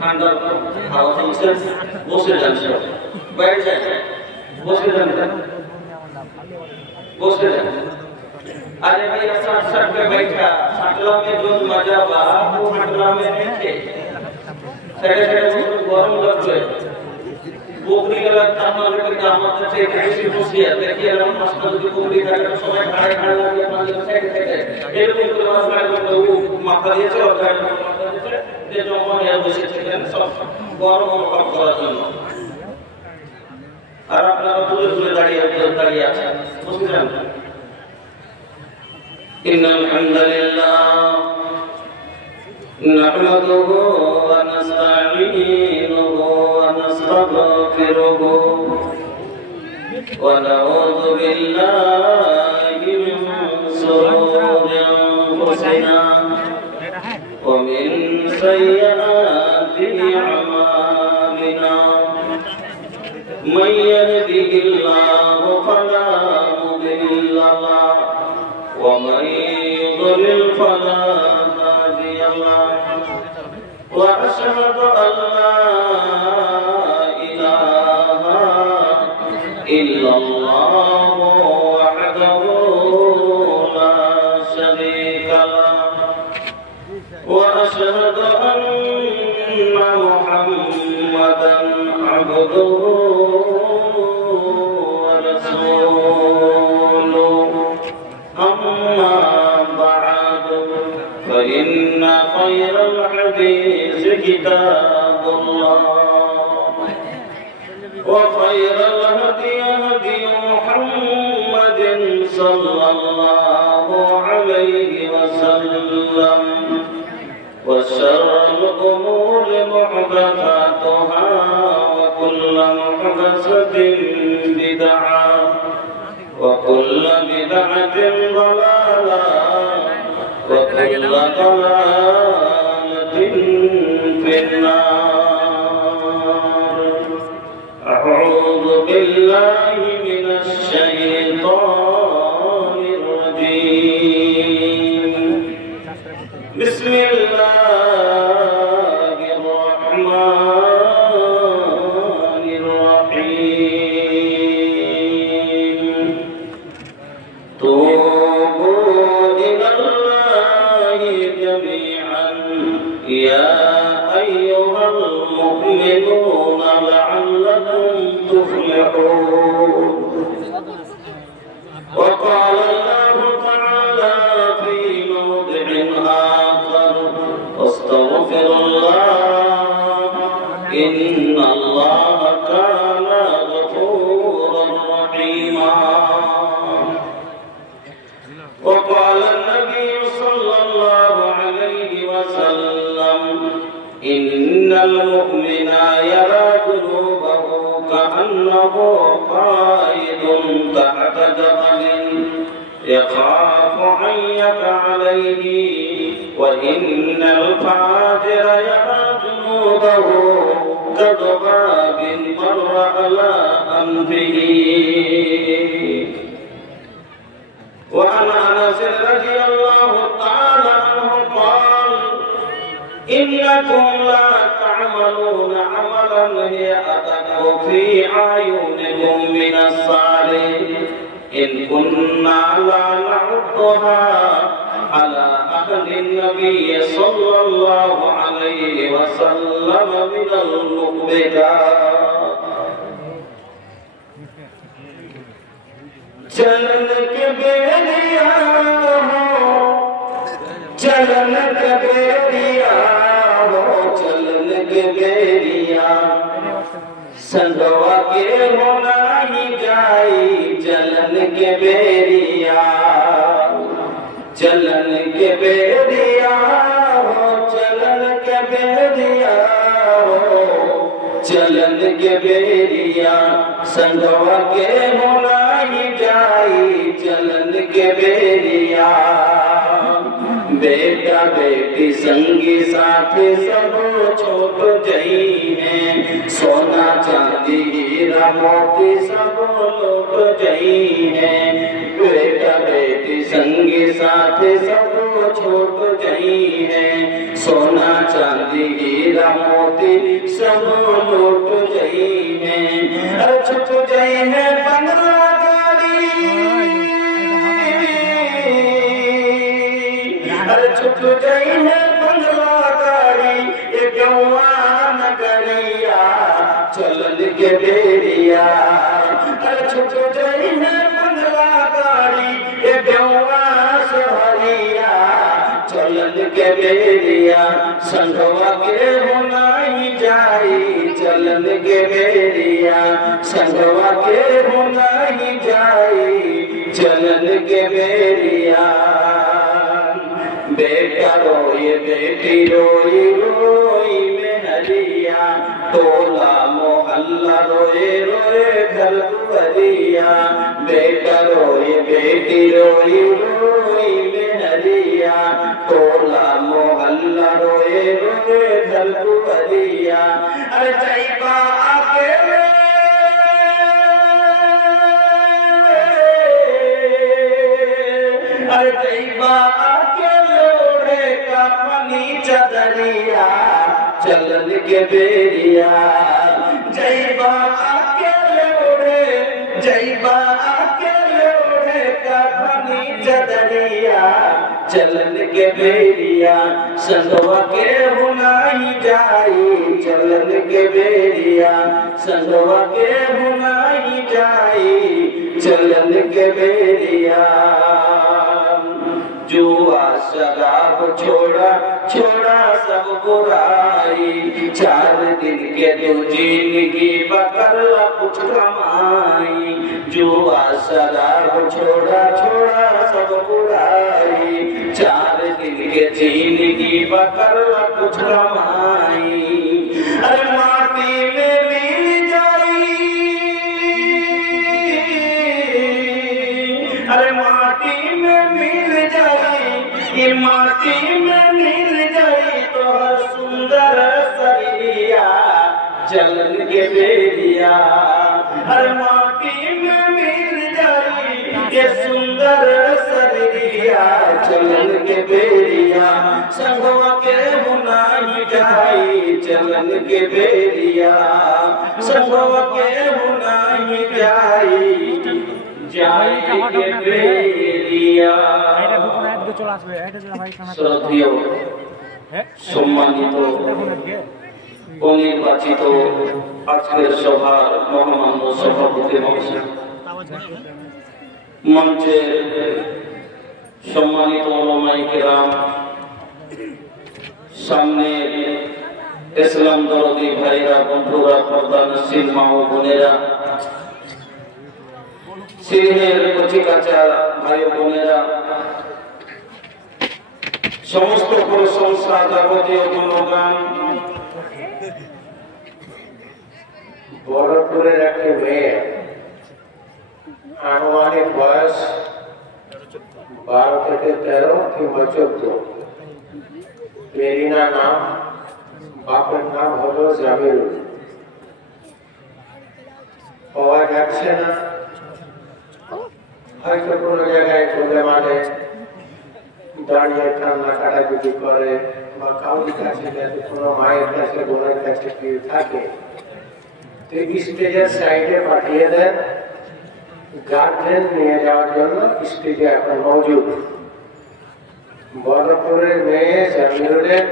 ঠান্ডা হাওয়া চলছে, বসে যান সব, बैठ जाए, বসে যান, বসে যান। अरे भैया सट पे बैठा, सटला में जो मजा बारा वो सटला में नहीं थे। सड़े गरम लगते, पोखरी का काम लेकर काम से कैसी खुशी है। देखिए हम मस्जिद की पोखरी का समय खड़े खड़े होकर अपना जो साइड साइड एक दिन के बाद में वो माथा दिए चलो गाड़ी माथा दिए যে যখন এর বসে ছিলেন সব গরম অনুভব করার জন্য। আর আপনারা দূরে দূরে দাঁড়িয়ে আছেন, বসে যান। إن الحمد لله نحمده ونستعينه ونستغفره ونعوذ بالله من شرور أنفسنا ومن سيئات أعمالنا من يهده الله فلا مضل له ومن يضلل فلا هادي له وأشهد أن لا إله إلا الله وحده لا شريك له وأشهد أن محمدا عبده ورسوله أما بعد فإن خير الحديث كتاب الله وخير الهدي هدي محمد صلى الله عليه وسلم وشر الأمور محدثاتها وكل محدثة بدعة وكل بدعة ضلالة وكل ضلالة في النار. أعوذ بالله من الشيطان الرجيم. بسم الله الرحمن الرحيم. توبوا إلى الله جميعا يا أيها المؤمنون لعلكم تفلحون. وقال الله تعالى في موضع آخر واستغفر الله إن الله كان غفورا رحيما. وقال النبي صلى الله عليه وسلم إن المؤمن يرى ذنوبه كأنه قائد تحت جبل يخاف أن يقع عليه وإن الفاجر يرى ذنوبه كذباب مر على أنفه. وعن أنس رضي الله تعالى عنه قال إنكم لا تعملون عملا هي أدق في أعينكم من الصالح إن كنا لا نعدها على أهل النبي صلى الله عليه وسلم من المقبلات. चलन के बेरिया हो, चलन के बेरिया हो, चलन के बेरिया संगवा के होना ही जाई. चलन के बेरिया, चलन के बेरिया हो, चलन के बेरिया हो, चलन के बेरिया संगवा के होना ही जाई. चलन के बेरिया बेटा बेटी संगी साथी सब छोट जई हैं. सोना चांदी हीरा मोती सब लौट जई हैं. बेटा बेटी संगी साथी सब छोट जई हैं. सोना चांदी हीरा हीरा मोती सब लूट जाइए। अरे छुट जाए है बंगला गाड़ी, अरे छुट जाए है बंगला गाड़ी, ये गौआ नगरिया चलन के बेरिया। अरे छुट जाए है बंगला गाड़ी, ये गौआ सहरिया चलन के बेरिया। संगवा के होना ही जाई चलन के बेरिया, संगवा के होना ही जाई चलन के बेरिया। बेटा रोए बेटी रोई रोई मेहरिया, टोला मोहल्ला रोए रोए घर दुआरिया। बेटा रोए बेटी रोई रोई मेहरिया, टोला मोहल्ला रोए रोए घर दुआरिया। अरे जाइबा अकेले, अरे जाइबा चदरिया चलन के बेरिया। जैबा अकेले ओढ़े, जैबा अकेले ओढ़े कफनी चदरिया चलन के बेरिया। संगवा के हुनाई जाई चलन के बेरिया, संगवा के हुनाई जाई चलन के बेरिया। जुआ शराब छोड़ा छोड़ा सब बुराई, 4 दिन के दो जिंदगी पकड़ कुछ कमाई। जुआ शराब छोड़ा छोड़ा सब बुराई, 4 दिन के जिंदगी पकड़ कुछ कमाई। अरे माटी में मिल जाई, अरे माटी में मिल जाई, ये माटी में मिल जाई तो हर सुंदर सरिया चलन के बेरिया। हर माटी में मिल जाई ये सुंदर सरिया चलन के बेरिया। संगवा के हुनाई जाई चलन के बेरिया, संगवा के हुनाई जाई जाई के बेरिया। শ্রদ্ধেয় সম্মানিত অনির্বাচিত আজকের সভার মহামান্য সভাপতি মহাশয়, মঞ্চের সম্মানিত ওলামায়ে কেরাম, সামনে ইসলাম দরদি ভাইরা, বন্ধুরা, পর্দানশীল মা ও বোনেরা, সিংহের কচি কাঁচা ভাই ও বোনেরা, সমস্ত প্রশংসা যাবতীয় গুণগান বড়পুরের একটি মেয়ে, আনুমানিক বয়স 12 থেকে 13 কিংবা 14, মেরিনা নাম, বাপের নাম হলো জামিরুল। পাওয়া যাচ্ছে না, হয়তো কোনো জায়গায় চলে মাঠে দাঁড়িয়ে কান্না কাটাকুটি করে বা কাউরি কাছে যাতে কোনো মায়ের কাছে বোনের কাছে কেউ থাকে, স্টেজের সাইডে পাঠিয়ে দেন, গার্জেন নিয়ে যাওয়ার জন্য স্টেজে এখন মজুদ। বড়পুরের মেয়ে জামিরুলের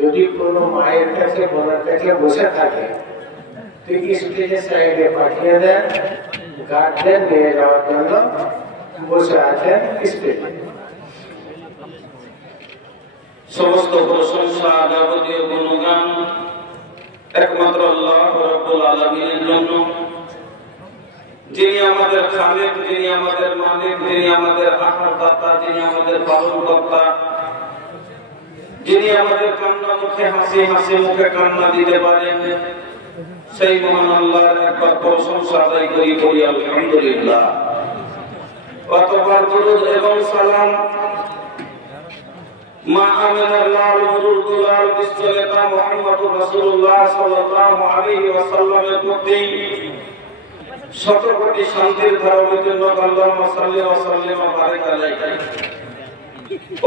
যদি কোনো মায়ের কাছে বোনের কাছে বসে থাকে, স্টেজের সাইডে পাঠিয়ে দেন, গার্জেন নিয়ে যাওয়ার জন্য বসে আছেন স্টেজে। সমস্ত প্রশংসা যাবতীয় গুণগান একমাত্র আল্লাহ রাব্বুল আলামিনের জন্য, যিনি আমাদের খালিক, যিনি আমাদের মালিক, যিনি আমাদের আহারদাতা, যিনি আমাদের পালনকর্তা, যিনি আমাদের কান্না মুখে হাসি, হাসি মুখে কান্না দিতে পারেন, সেই মহান আল্লাহর একবার প্রশংসা আদায় করি আলহামদুলিল্লাহ। অতঃপর দুরূদ এবং সালাম মা আমিনার লাল মুরুদ দুলাল বিশ্বনেতা মুহাম্মদুর রাসূলুল্লাহ সাল্লাল্লাহু আলাইহি ওয়াসাল্লামের প্রতি শত কোটি শান্তির ধারা অবতীর্ণ আল্লাহুম্মা সাল্লি ওয়া সাল্লিম ওয়া বারিক আলাইহি।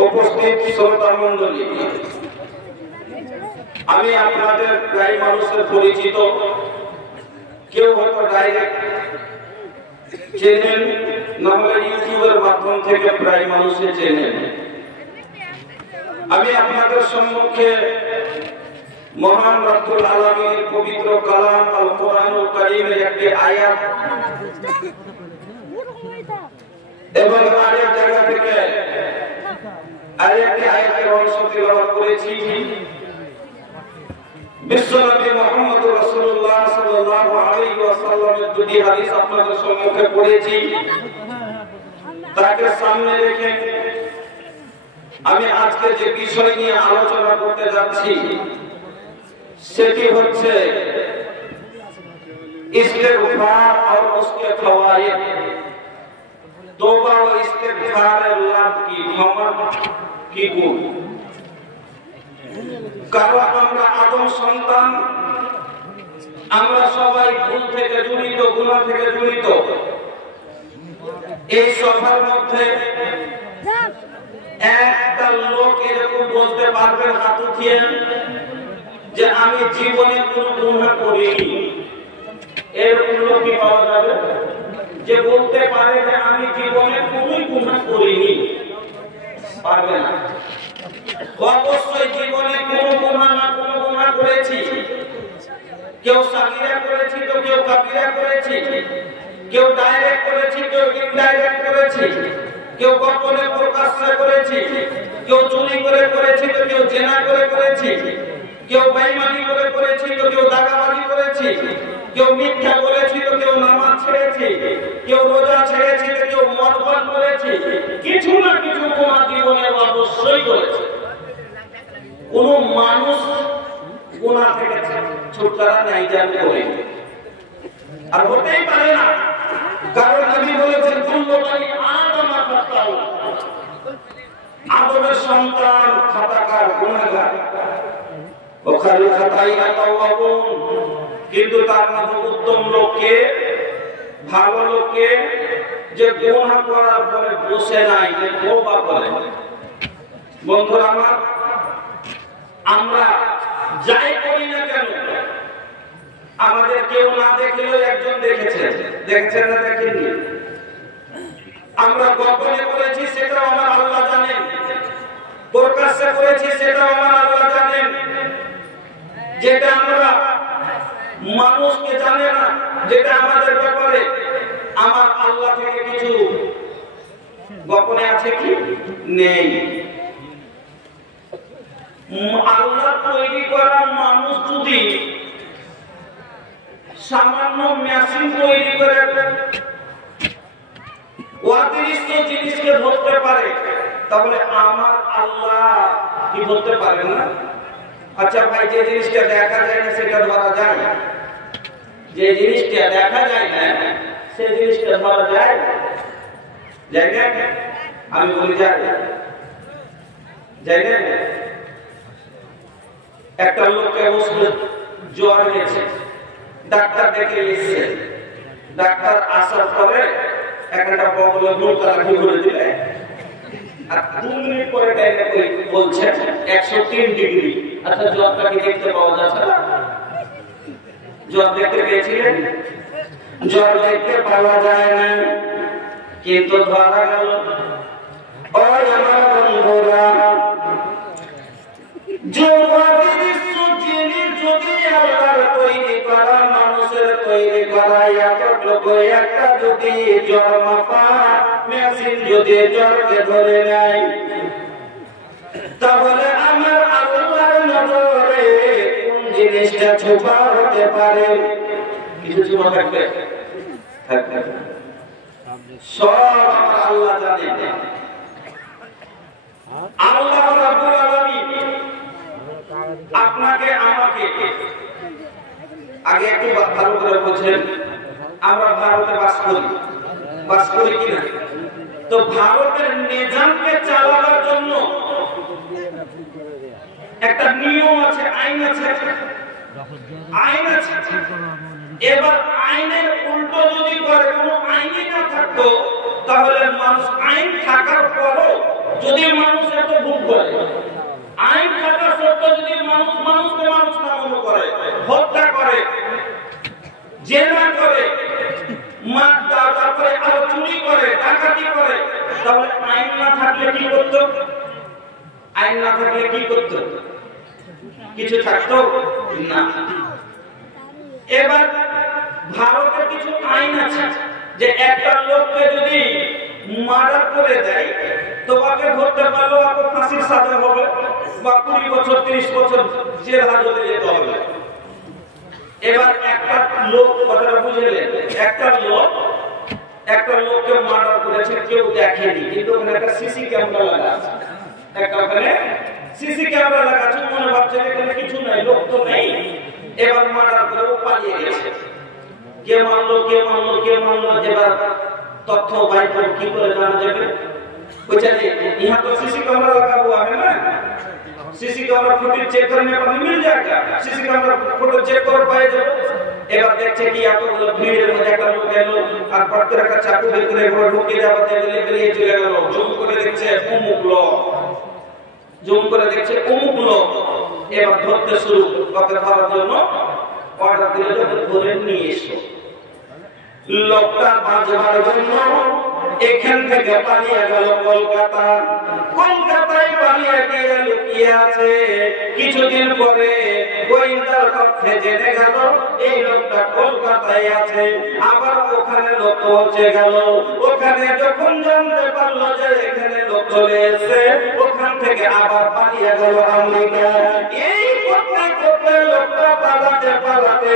উপস্থিত শ্রোতা মণ্ডলী, আমি আপনাদের প্রায় মানুষের পরিচিত, কেউ হয়তো ডাইরেক্ট চেনেন, না হলে ইউটিউবের মাধ্যম থেকে প্রায় মানুষে চেনেন। আমি আপনাদের সম্মুখে মহান রব্বুল আলামিনের পবিত্র কালাম আল কোরআনুল কারীমের একটি আয়াত এবং আরেক জায়গা থেকে আরেকটি আয়াতের অংশ তিলাওয়াত করেছি। বিশ্বনবী মুহাম্মদ রাসূলুল্লাহ সাল্লাল্লাহু আলাইহি ওয়াসাল্লামের দুটি হাদিস আপনাদের সম্মুখে পড়েছি। তাকে সামনে রেখে আমি আজকে যে বিষয় নিয়ে আলোচনা করতে যাচ্ছি সেটি হচ্ছে ইস্তেগফার আর उसके ফওয়ায়েদ। তওবা ও ইস্তেগফারের লাভ কি, ক্ষমা কি গুণ। কারণ আমরা আদম সন্তান, আমরা সবাই ভুল থেকে জড়িত, গুনাহ থেকে জড়িত। এই সবার মধ্যে একটা লোক এরকম বলতে পারবেন হাত উঠিয়ে যে আমি জীবনে কোনো গুনাহ করিনি? এরকম লোক কি পাওয়া যাবে যে বলতে পারে যে আমি জীবনে কোনো গুনাহ করিনি? পারবে না। অবশ্যই জীবনে কোনো গুনাহ না কোনো গুনাহ করেছি। কেউ সাগীরা করেছি তো কেউ কাবীরা করেছি, কেউ ডাইরেক্ট করেছি কেউ ইনডাইরেক্ট করেছি, কেউ গোপনে প্রকাশ্যে করেছি, কেউ চুরি করে করেছি তো কেউ জেনা করে করেছি, কেউ বেঈমানি করে করেছি তো কেউ দাগাবাজি করেছি, কেউ মিথ্যা বলেছি তো কেউ নামাজ ছেড়েছি, কেউ রোজা ছেড়েছি তো কেউ মদ পান করেছি। কিছু না কিছু গুনাহ জীবনে অবশ্যই করেছে। কোন মানুষ গুনাহ থেকে ছুটকারা নাই জান করে আর হতেই পারে না। কারণ নবী বলেছেন কুল্লু বানি আদম খাতাউ, আদমের সন্তান খাতাকার, গুনাহগার। ও খালি খাতাইনা তাওয়াবুন, কিন্তু তার মধ্যে উত্তম লোককে, ভালো লোককে যে গুনাহ করার পরে বসে নাই, যে তওবা করে। বন্ধুরা আমার, আমরা যাই করি না কেন আমাদের কেউ না দেখলেও একজন দেখেছে, দেখছেন না দেখেননি? আমরা গোপনে করেছি সেটাও আমার আল্লাহ জানেন, প্রকাশ্যে করেছি সেটাও আমার আল্লাহ জানেন। যেটা আমরা মানুষকে জানে না, যেটা আমাদের ব্যাপারে আমার আল্লাহ থেকে কিছু গোপনে আছে কি নেই। আল্লাহ তৈরি করা মানুষ যদি সামান্য মেশিন তৈরি করে অতিরিক্ত জিনিসকে ধরতে পারে, তাহলে আমার আল্লাহ কি বলতে পারবেন না? আচ্ছা ভাই, যে জিনিসটা দেখা যায় না সেটা ধরা যায়? যে জিনিসটা দেখা যায় না সেই জিনিসটা ধরা যায়? যায় না? আমি বলি যায়, যায় না? একটা লোককে জ্বর হয়েছে, ডাক্তার দেখে এসেছে। ডাক্তার আসার পরে একটা বগলে নৌকা রাখি করে দিলে আর 2 মিনিট পরে বলছে 103 ডিগ্রি। আচ্ছা, জ্বরটা কি দেখতে পাওয়া যাচ্ছে না? জ্বর দেখতে পেয়েছিলেন? জ্বর দেখতে পাওয়া যায় না, কিন্তু ধরা গেল। ও আমার বন্ধুরা, তৈরি করা মানুষের তৈরি করা এতটুকু একটা যদি জ্বর মাপা মেশিন যদি জ্বরকে ধরে নেয়, তাহলে আমার আল্লাহর নজরে কোন জিনিসটা ছোপা হতে পারে? কিছু ছোপা থাকবে? সব আমার আল্লাহ জানেন। আল্লাহ রাব্বুল আলামিন আপনাকে আমাকে আগে একটু ভালো করে বুঝেন। আমরা ভারতে বাস করি কিনা? তো ভারতের নিজামকে চালানোর জন্য একটা নিয়ম আছে, আইন আছে। এবার আইনের উল্টো যদি করে, কোনো আইনই না থাকতো, তাহলে মানুষ আইন থাকার পরও যদি মানুষ এত ভুল করে, আইন থাকা সত্ত্বেও যদি মানুষকে করতো? কিছু থাকতো না। এবার ভারতের কিছু আইন আছে যে একটা লোককে যদি মার্ডার করে দেয় তো ওকে ধরতে পারলো ওকে ফাঁসির সাজা হবে বা 20 বছর 30 বছর জেল হাজতে যেতে হবে। এবার একটা লোক, কথাটা বুঝলেন, একটা লোককে মার্ডার করেছে, কেউ দেখেনি, কিন্তু ওখানে একটা সিসি ক্যামেরা লাগা আছে। একটা ওখানে সিসি ক্যামেরা লাগা আছে, মনে ভাবছে এখানে কিছু নাই, লোক তো নেই। এবার মার্ডার করে ও পালিয়ে গেছে। কে মারলো এবার তথ্য বাইর করে কি করে জানা যাবে? बेचारे यहाँ तो सीसी कैमरा लगा हुआ है ना, सीसी कैमरा फुटेज चेक करने पर मिल जाएगा। सीसी कैमरा फोटो चेक करो पाए जाओ। এবার দেখছে কি এতগুলো ভিড়ের মধ্যে একটা লোক এলো আর পড়তে রাখা চাকু বের করে ঘরে ঢুকে যাওয়াতে বেরিয়ে চলে গেল। জুম করে দেখছে অমুক লোক, এবার ধরতে শুরু, ওকে ধরার জন্য অর্ডার দিলে ধরে নিয়ে এসো। লোকটা বাঁচবার জন্য এখান থেকে পালিয়ে গেল কলকাতায় পালিয়ে গিয়ে লুকিয়ে আছে। কিছুদিন পরে গোয়েন্দার পক্ষে জেনে গেল এই লোকটা কলকাতায় আছে। আবার ওখানে লোক পৌঁছে গেল। ওখানে যখন জানতে পারলো যে এখানে লোক চলে এসে, ওখান থেকে আবার পালিয়ে গেল আমেরিকা। এই করতে লোকটা পালাতে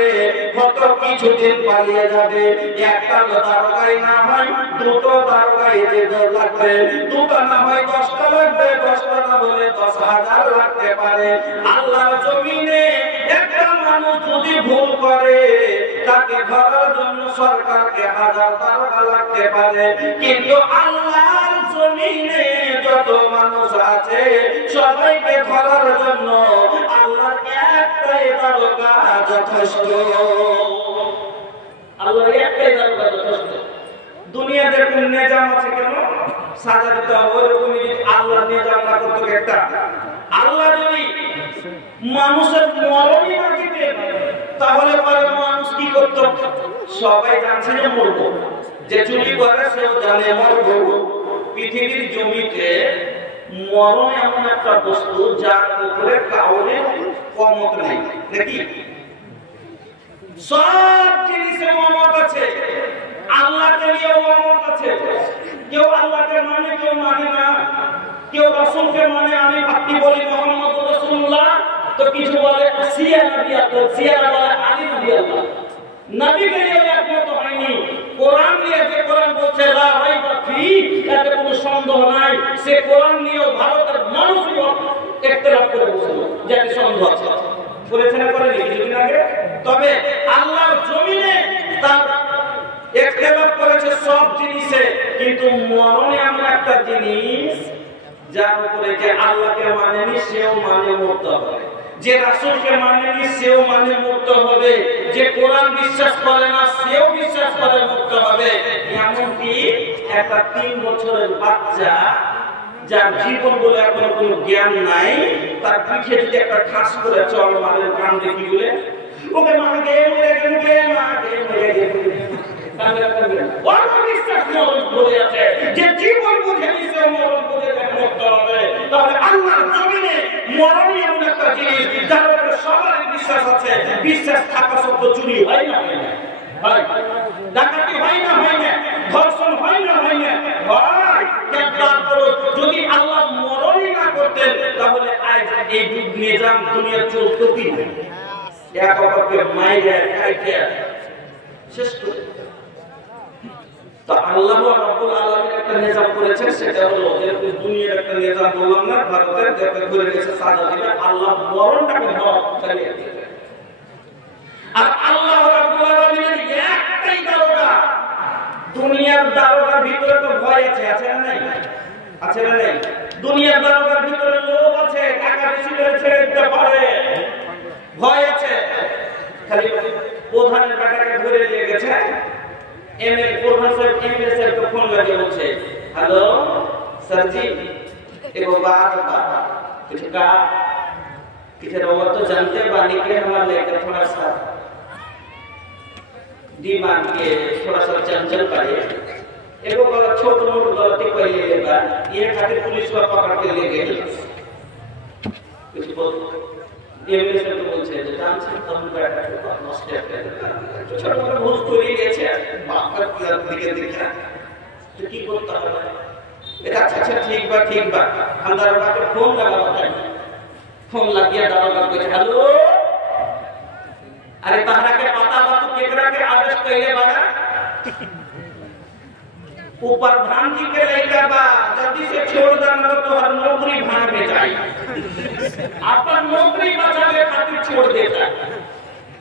কত কিছুদিন পালিয়ে যাবে। একটা দারোগাই না হয় দুটো দারোগাই লাগবে, দুটো না হয় 10টা লাগবে, 10টা না হলে 10,000 লাগতে পারে। আল্লাহর জমিনে একটা মানুষ যদি ভুল করে তাকে ধরার জন্য সরকারকে 1000 দারোগা লাগতে পারে, কিন্তু আল্লাহর জমিনে যত মানুষ আছে সবাইকে ধরার জন্য আল্লাহর একটাই দারোগা যথেষ্ট। আল্লাহর একটাই দারোগা যথেষ্ট। দুনিয়াতে কোন নিজাম আছে কেন সাজা দিতে হবে? ওরকমই আল্লাহর নিজাম না করতে একটা। আল্লাহ যদি মানুষের মরণই না দিতেন তাহলে পরে মানুষ কি করত? সবাই জানছে যে মরবো, যে চুরি করে সেও জানে মরবো। পৃথিবীর জমিতে মরণ এমন একটা বস্তু যার উপরে কাউরে কমত নেই, নাকি? সব জিনিসে মমত আছে, আল্লাহকে নিয়েও মমত আছে। কেউ আল্লাহকে মানে, কেউ মানে না। কেউ রাসূলকে মানে, আমি আপনি বলি মুহাম্মদ রাসূলুল্লাহ, তো কিছু বলে সিয়া নবী আল্লাহ, সিয়া বলে আলী নবী আল্লাহ। নবীকে নিয়ে একমত হয়নি। কোরআন নিয়ে যে কোরআন বলছে লা রাইবা ফি, এতে কোনো সন্দেহ নাই, সে কোরআন নিয়েও ভারতের মানুষই ইখতিলাফ করে বসে, যাতে সন্দেহ আছে। করেছে না করেনি কিছুদিন আগে? তবে আল্লাহর জমিনে তার ইখতিলাফ করেছে সব জিনিসে, কিন্তু মরণ এমন একটা জিনিস যার উপরে যে আল্লাহকে মানেনি সেও মানে মরতে হবে, যে রাসূলকে মানেনি সেও মানে মরতে হবে, যে কোরআন বিশ্বাস করে না সেও বিশ্বাস করে মরতে হবে। এমনকি একটা 3 বছরের বাচ্চা যার জীবন বলে এখনো কোনো জ্ঞান নাই, তার পিঠে যদি একটা ঠাস করে চল মারে, কান্দে কি বলে, ওকে মাকে মরে গেল, মাকে মরে গেল, যে জীবন বুঝে নিছে মরণ বুঝে মরতে হবে। তাহলে আল্লাহর জমিনে মরণ এমন একটা জিনিস যার উপরে সবার বিশ্বাস আছে। বিশ্বাস থাকা সত্ত্বেও চুরি হয় না, হয় ডাকাতি হয় না, ধর্ষণ হয় না, হয়। যদি আল্লাহ মরণই না করতেন তাহলে আজ এই নিজাম দুনিয়া চলতো কি? এক অপরকে মাইরে খাইতে শেষ করে। তো আল্লাহ রাব্বুল আলামিন একটা নিজাম করেছেন, সেটা হলো যেরকম দুনিয়ার একটা নিজাম বললাম না, ভারতের যাতে ঘুরে গেছে সাজা দিবে, আল্লাহ মরণটাকে চালিয়ে দিবে। আর আল্লাহ রাব্বুল আলামিনের একটাই দারোগা। দুনিয়ার দারোগার ভিতরে তো ভয় আছে, আছে না নাই? আছে না নাই? দুনিয়ার দারোগার ভিতরে লোভ আছে, টাকা বেশি করে ছেড়ে দিতে পারে, ভয় আছে। খালি প্রধানের বেটাকে ধরে নিয়ে গেছে, एमएल प्रधान साहब एमएल साहब को फोन लगे बोलছে, हेलो सर जी एगो बात कुछ का किसे रोवा तो जानते बानी के हमारे लेकर थोड़ा सा दिमाग के थोड़ा सा चंचल करे, एगो गलत छोट मोट गलती कर लेगा, ये खातिर पुलिस को पकड़ के ले गए। কিছু বলবো এমনি তো বলছে যে জানছেন তখন একটা নষ্ট একটা ছোট ছোট ভুল করে গেছে বাপের দিকে দেখে কি করতে হবে এটা আচ্ছা ঠিক বা अंदर बाटे फोन लगा होता है फोन लग गया दारोगा को हेलो अरे तहरा के पता बा तू केकरा के आदेश कइले बाड़ा ऊपर प्रधान जी के लइका बा जल्दी से छोड़ दे न तो हर नौकरी भाग में जाई अपन नौकरी बचावे खातिर छोड़ देता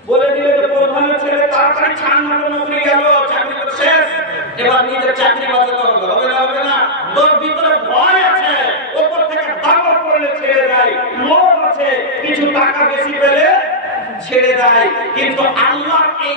बोले दिले যে প্রধানের ছেলে তাড়াতাড়ি ছান নামে নৌকরি গেল চাকরি করে শেষ এবার নিজের চাকরি বাঁচাতে হবে না তোর ভিতরে ভয় আছে উপর থেকে দাবা পড়লে ছেড়ে দেয় লোভ আছে কিছু টাকা বেশি পেলে ছেড়ে দেয় কিন্তু আল্লাহ এই